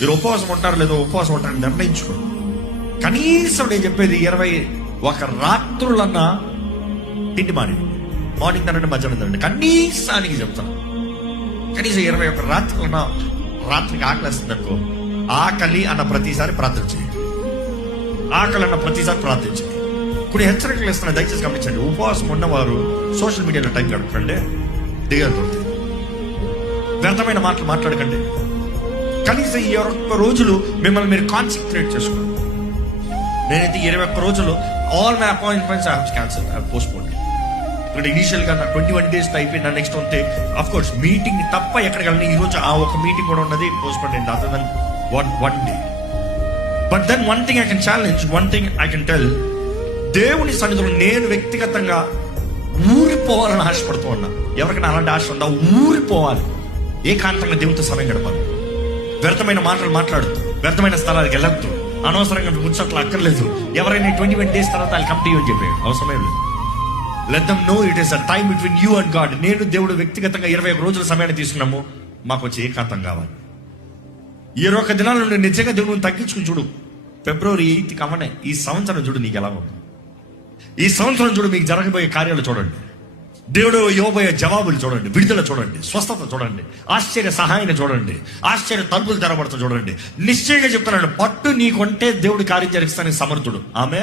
మీరు ఉపవాసం ఉంటారు లేదో ఉపవాసం ఉంటారని నిర్ణయించుకోండి. కనీసం నేను చెప్పేది 21 రాత్రులన్నా తిండి మాని, మార్నింగ్ తినండి, మధ్యాహ్నం తినండి. కనీసానికి చెప్తాను, కనీసం 21 రాత్రులన్నా. రాత్రికి ఆకలిస్తుంది అనుకో, ఆకలి అన్న ప్రతిసారి ప్రార్థన చేయండి. ఆకలి అన్న ప్రతిసారి ప్రార్థన చేయండి. కొన్ని హెచ్చరికలు ఇస్తున్నా, దయచేసి గమనించండి. ఉపవాసం ఉన్నవారు సోషల్ మీడియాలో టైం గడపకండి, దిగదు. వ్యర్థమైన మాటలు మాట్లాడకండి. కనీసం 21 రోజులు మిమ్మల్ని మీరు కాన్సన్ట్రేట్ చేసుకోండి. నేనైతే 21 రోజులు all my appointments I have cancel, I have postpone. ఇక్కడ ఇనీషియల్గా నా 21 days అయిపోయింది. నా నెక్స్ట్ ఉంటే అఫ్ కోర్స్ మీటింగ్ తప్ప ఎక్కడికి వెళ్ళిన ఈ రోజు ఆ ఒక మీటింగ్ కూడా ఉన్నది పోస్ట్పోన్ అయింది. Other than one day. But then one thing I can challenge, one thing I can tell, దేవుని సన్నిధిలో నేను వ్యక్తిగతంగా ఊరిపోవాలని ఆశపడుతూ ఉన్నా. ఎవరికైనా అలాంటి ఆశ ఉందా? ఊరిపోవాలి, ఏకాంతంగా దేవునితో సమయం గడపాలి. వ్యర్థమైన మాటలు మాట్లాడుతూ, వ్యర్థమైన స్థలాలకు వెళ్ళద్దు, అనవసరంగా ముచ్చట్లు అక్కర్లేదు. ఎవరైనా 21 days తర్వాత వాళ్ళు కమ్ టు యూ అని చెప్పాడు, అవసరమే లేదు. Let them know it is a time between you and God. నేను దేవుడు వ్యక్తిగతంగా 21 రోజుల సమయాన్ని తీసుకున్నాము, మాకు వచ్చి ఏకాంతం కావాలి. 21 దినాల నుండి నిజంగా దేవుడిని తగ్గించుకుని చూడు. February 8th అవనే ఈ సంవత్సరం చూడు నీకు ఎలా ఉంది. ఈ సంవత్సరం చూడు, మీకు జరగబోయే కార్యాలు చూడండి, దేవుడు ఇవ్వబోయే జవాబులు చూడండి, విడుదల చూడండి, స్వస్థత చూడండి, ఆశ్చర్య సహాయాన్ని చూడండి, ఆశ్చర్య తలుపులు తెరబడుతూ చూడండి. నిశ్చయంగా చెప్తున్నాడు, పట్టు నీకుంటే దేవుడు కార్యం జరిగిస్తానికి సమర్థుడు. ఆమె